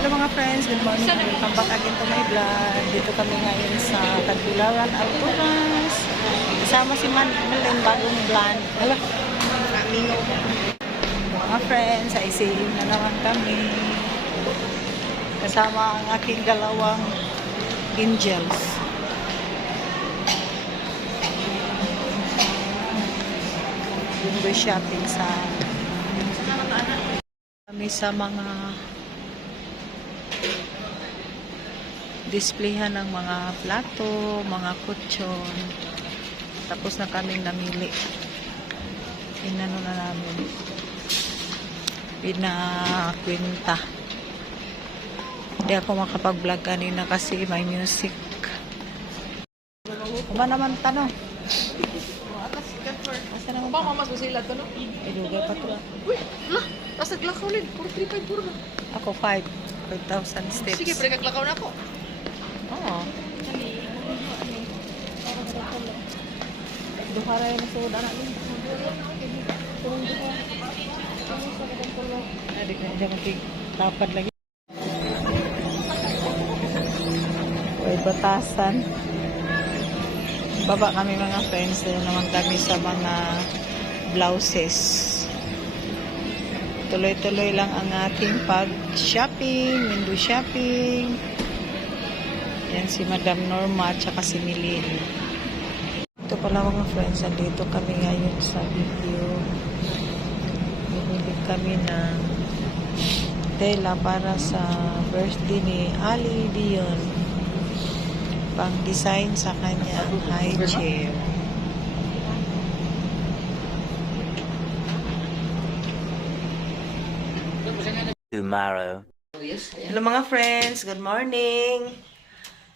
Hello mga friends, good morning. Welcome back again to my vlog. Dito kami ngayon sa Tagbilaran, Alturas. Kasama si Melin, bagong vlog. Hello. Mga friends, ay sailing na naman kami. Kasama ang aking dalawang angels. Window shopping sa kami sa mga displayhan ng mga plato, mga kutsyon. Tapos na kaming namili. Inano na namin. Pinakwenta. Hindi ako makapag-vlog kanina kasi may music. Kuma naman tanong. Basta naman Bang mamas sila to no? Iluga pa to. Uy, lah, pasag lakaw lin, 435 puro na. Ako 5,000 steps. Sige, pre kaklakaw na ako. Oo. Duhara yung suda na din. Adik na dyan tapad lagi. Uy, batasan. Baba kami mga friends. Doon naman kami sa mga blouses. Tuloy-tuloy lang ang ating pag-shopping, window shopping. Yan si Madam Norma at saka si Milene. Ito pala mga friends, andito kami ngayon sa video. Bumili kami ng tela para sa birthday ni Ali Dion. Pang-design sa kanyang high chair. Tomorrow. Hello mga friends, good morning.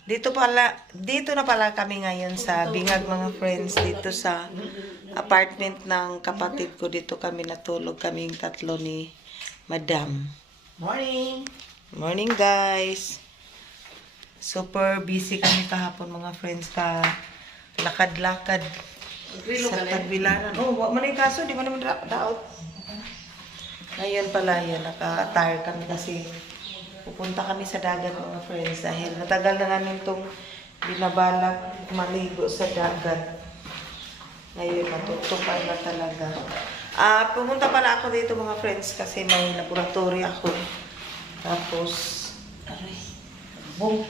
Dito na pala kami ngayon sa Bingag mga friends, dito sa apartment ng kapatid ko. Dito kami natulog, kaming tatlo ni Madam. Morning. Morning guys. Super busy kami kahapon mga friends, ka lakad-lakad sa Tagbilaran. Oh, wala man yung kaso, di mo naman daot. Ngayon pala yun, naka-tire kami kasi pupunta kami sa dagat mga friends dahil matagal na namin itong binabalak maligo sa dagat. Ngayon, matutupan na talaga. Pumunta pala ako dito mga friends kasi may laboratory ako. Tapos, boom.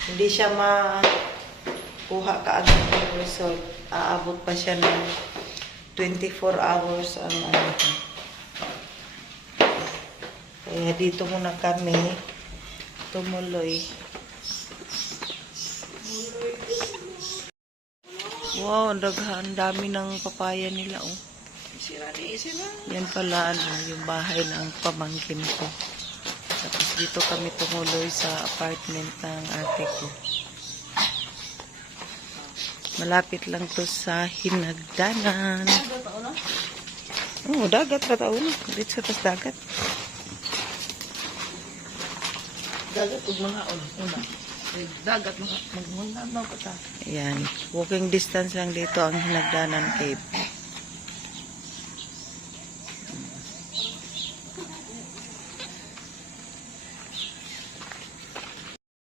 Hindi siya makuha kaagad yung result. Aabot pa siya ng 24 hours ang ano. Kaya dito muna kami tumuloy. Wow, ang dami ng papaya nila, oh. Yan pala, yung bahay ng pamangkin ko. Tapos dito kami tumuloy sa apartment ng ate ko. Malapit lang to sa Hinagdanan. Oh, dagat pa taon. Dito sa tas dagat. Dagat ug mga una. Dagat mga magmuna ko ta. Ayan, walking distance lang dito ang Hinagdanan Cave.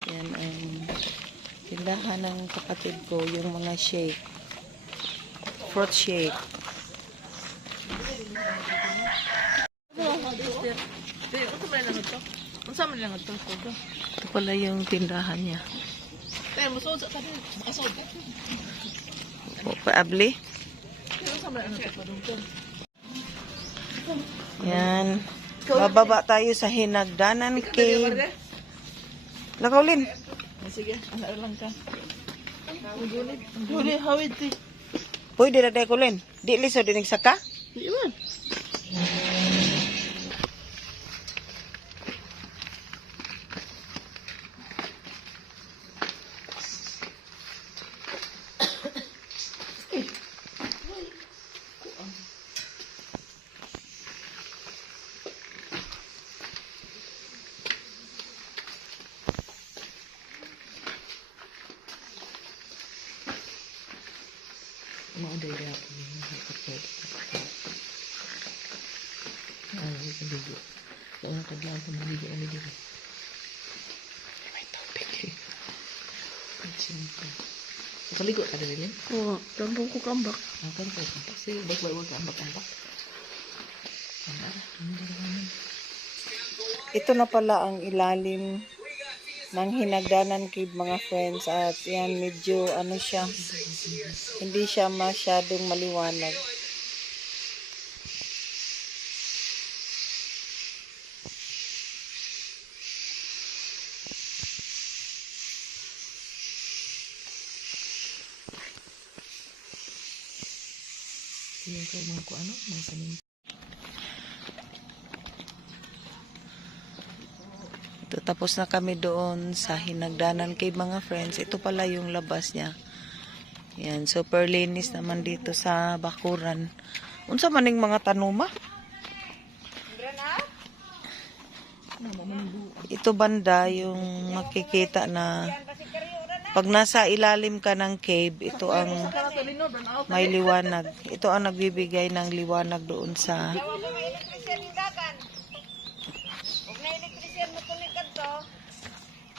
Yan ang tindahan ng kapatid ko, yung mga shake. Fruit shake. Unsa man lang ato ko. Ito pala yung tindahan niya. Tay mo sa ka din. Makasod. O, paabli. Unsa man ato ko dun. Yan. Bababa tayo sa Hinagdanan Cave. Lakawlin. Sige, ana lang ka. Guli hawid ti. Pwede na tayo kulin. Di liso dinig saka? Di man. Mga daya ako yung kapatid. Ay, hindi ko. Kaya kadlaw ko maligo. swimming pool. Nakaligo ka na rin? Oo, tampong ko kambak. Nagkan ka ito. Kasi baik-baik ambak-ambak. Ito na pala ang ilalim ng Hinagdanan Cave mga friends, at yan medyo ano siya, hindi siya masyadong maliwanag. Yung kayo mga kung ano, mga sanin. Ito, tapos na kami doon sa Hinagdanan Cave mga friends. Ito pala yung labas niya. Yan, super linis naman dito sa bakuran. Unsa maning mga tanuma? Ito banda yung makikita na pag nasa ilalim ka ng cave, ito ang may liwanag. Ito ang nagbibigay ng liwanag doon sa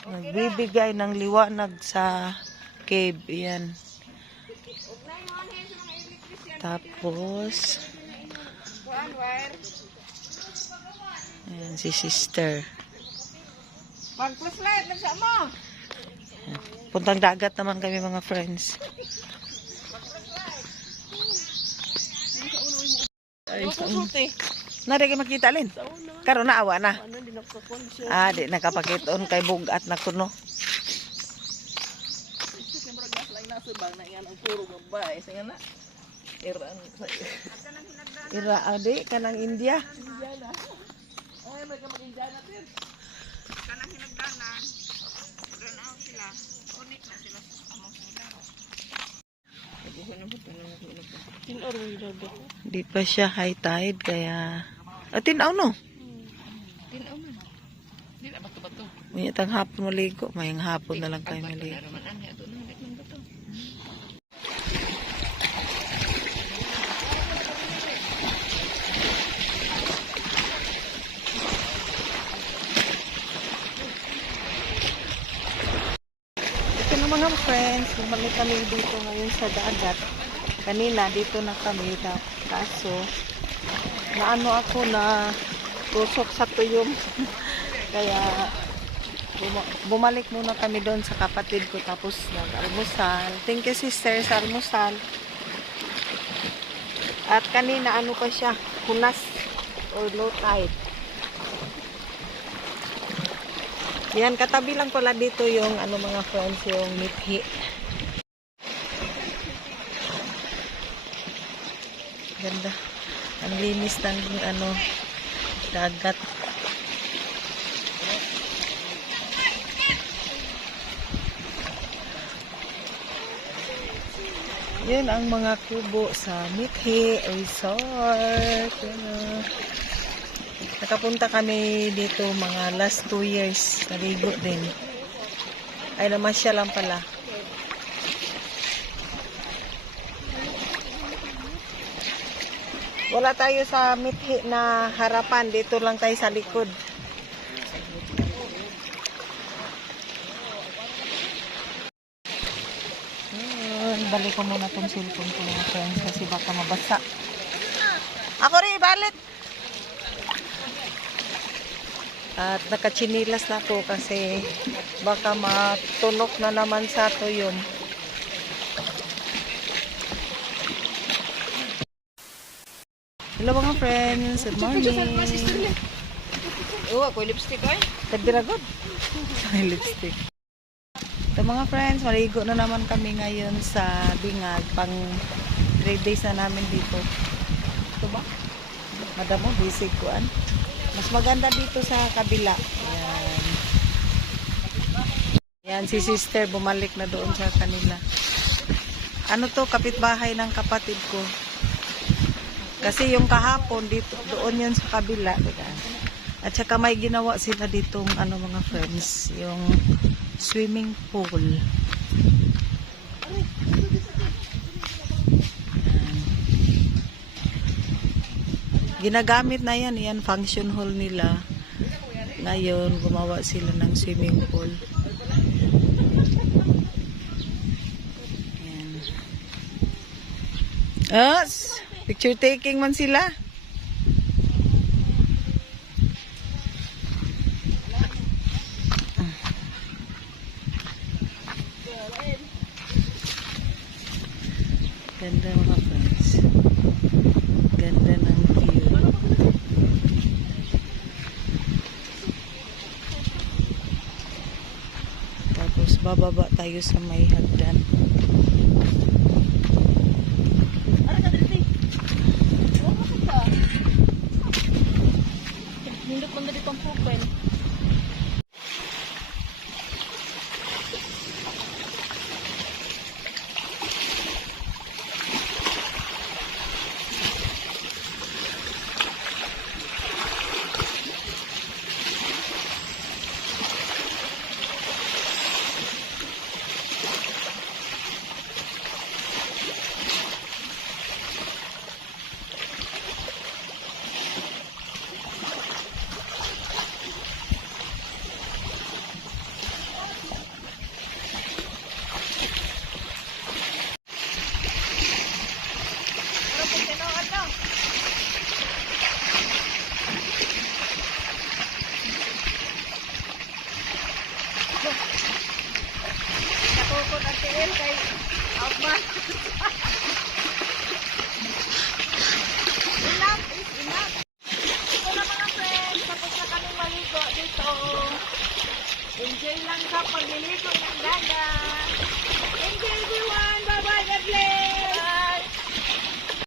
nagbibigay ng liwanag sa cave. Yan. Tapos ayan, si sister. Mag-flashlight, nagsama. Puntang dagat naman kami mga friends. Ay, kasulti. Nari kayo makita alin? Karon na awa na. Ano, di nakakonsya. Ah, di nakapakitoon kay bugat na kuno. Kasi mura gas lang nasa bang na yan ang puro babae. Sa nga na. Irang sa Ira adi kanang India. Indiana. Ay, may ka mag-Indiana natin. Kanang Hinagdanan. Ganaw sila. Unik na sila sa among sudan. Tinor mo yung dagat. Di pa siya high tide kaya tinaw no. Tinaw man. Di na bato-bato. Unya tang hapon maligo, mayang hapon na lang kayo maligo. Naman ang yato na ulit ng bato. Ito na mga friends, bumalik kami dito ngayon sa dagat. Kanina dito na kami, kaso naano ako na tusok sa tuyong. Kaya bumalik muna kami doon sa kapatid ko, tapos nag-almusal. Thank you sister sa almusal. At kanina ano pa siya, hunas or low tide. Yan, katabi lang pala dito yung ano mga friends, yung mithi. Ganda. Ang linis ng ano, dagat. Yan ang mga kubo sa Mithi Resort. Yan. Nakapunta kami dito mga last 2 years. Naligo din. Ay, namasya lang pala. Wala tayo sa Mithi na harapan. Dito lang tayo sa likod. Balik ko muna itong cellphone ko mga friends kasi baka mabasa. Ako rin, balik! At nakachinilas na ako kasi baka matunok na naman sa tuyom. Hello mga friends, good morning. Oo, ako lipstick ay. Tagdiragod. May lipstick. So mga friends, maligo na naman kami ngayon sa Bingag. Pang 3 days na namin dito. Ito ba? Madam mo, bisig kuan. Mas maganda dito sa kabila. Yan. Yan, si sister bumalik na doon sa kanila. Ano to, kapitbahay ng kapatid ko. Kasi yung kahapon, dito, doon yun sa kabila. Diba? At saka may ginawa sila ditong ano mga friends, yung swimming pool. Ginagamit na yan, yan function hall nila. Ngayon, gumawa sila ng swimming pool. Picture taking man sila. Ganda mga friends. Ganda ng view. Tapos bababa tayo sa may hagdan. Nindot man dito ang profile. Nakukot at tiil kay